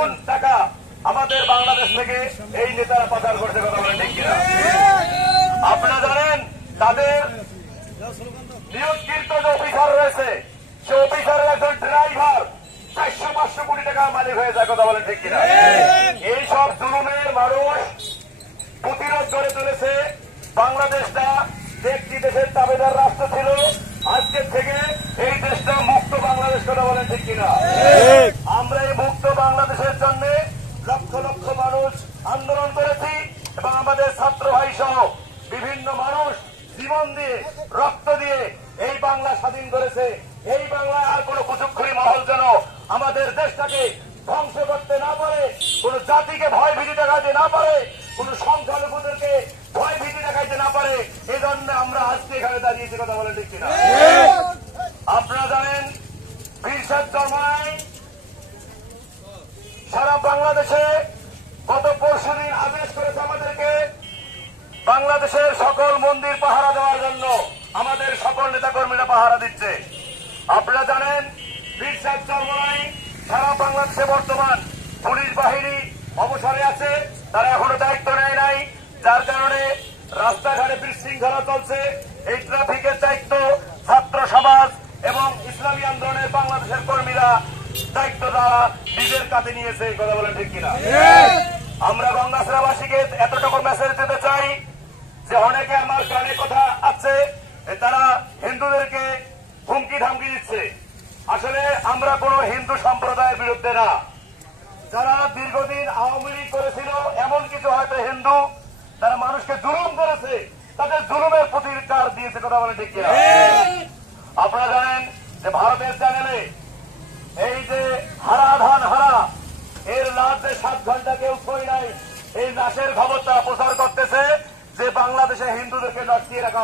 দ্বিগুণ টাকা আমাদের বাংলাদেশ থেকে এই নেতারা পাচার করছে, কথা বলেন ঠিক কিনা? আপনারা জানেন তাদের নিয়োগকৃত যে অফিসার রয়েছে, সে অফিসারের একজন ড্রাইভার 400-500 কোটি টাকার মালিক হয়ে যায়, কথা বলেন ঠিক কিনা? এই সব জুলুমের মানুষ প্রতিরোধ গড়ে তুলেছে। বাংলাদেশটা একটি দেশের দাবিদার রাষ্ট্র ছিল, আজকের থেকে এই দেশটা মুক্ত বাংলাদেশ, কথা বলেন ঠিক কিনা? আমরা এই মুক্ত বাংলাদেশের জন্য লক্ষ লক্ষ মানুষ আন্দোলন করেছি এবং আমাদের ছাত্র ভাই সহ বিভিন্ন মানুষ জীবন দিয়ে রক্ত দিয়ে এই বাংলা স্বাধীন করেছে। এই বাংলায় আর কোন কুচুক্ষুরি মহল যেন আমাদের দেশটাকে ধ্বংস করতে না পারে, কোন জাতিকে ভয় ভীতি দেখাইতে না পারে, কোন সংখ্যালঘুদেরকে ভয় ভীতি দেখাইতে না পারে, এই জন্য আমরা আজকে এখানে দাঁড়িয়েছি, কথা বলে ঠিক কিনা? আপনারা জানেন বীর শেখ চরমনাই সারা বাংলাদেশে গত পরশুদিন আদেশ করেছে আমাদেরকে বাংলাদেশের সকল মন্দির পাহারা দেওয়ার জন্য। আমাদের সকল নেতাকর্মীরা পাহারা দিচ্ছে। আপনারা জানেন বীর শেখ চরমনাই সারা বাংলাদেশে বর্তমান পুলিশ বাহিনী অবসরে আছে, তারা এখনো দায়িত্ব নেয় নাই, যার কারণে রাস্তাঘাটে বিশৃঙ্খলা চলছে। এই ট্রাফিকের দায়িত্ব ছাত্র সমাজ এবং ইসলামী আন্দোলনের বাংলাদেশের কর্মীরা দায়িত্ব তারা নিজের কাছে নিয়েছে, কথা বলেন ঠিক কিনা? আমরা গঙ্গাছড়াবাসীকে এতটুকু মেসেজ দিতে চাই যে অনেকে আমার কানে কথা আছে, তারা হিন্দুদেরকে হুমকি ধামকি দিচ্ছে। আসলে আমরা কোন হিন্দু সম্প্রদায়ের বিরুদ্ধে না। যারা দীর্ঘদিন আওয়ামী লীগ করেছিল, এমন কিছু হয়তো হিন্দু তারা মানুষকে জুলুম করেছে, তাদের জুলুমের প্রতিকার দিয়েছে, কথা বলেন ঠিক কিনা? আপনারা জানেন যে ভারতের চ্যানেলে এই যে হারা ধান হারা, এর লাশ যে 7 ঘন্টা কেউ ছই নাই, এই লাশের খবর তারা প্রচার করতেছে যে বাংলাদেশে হিন্দুদেরকে লটকিয়ে রাখা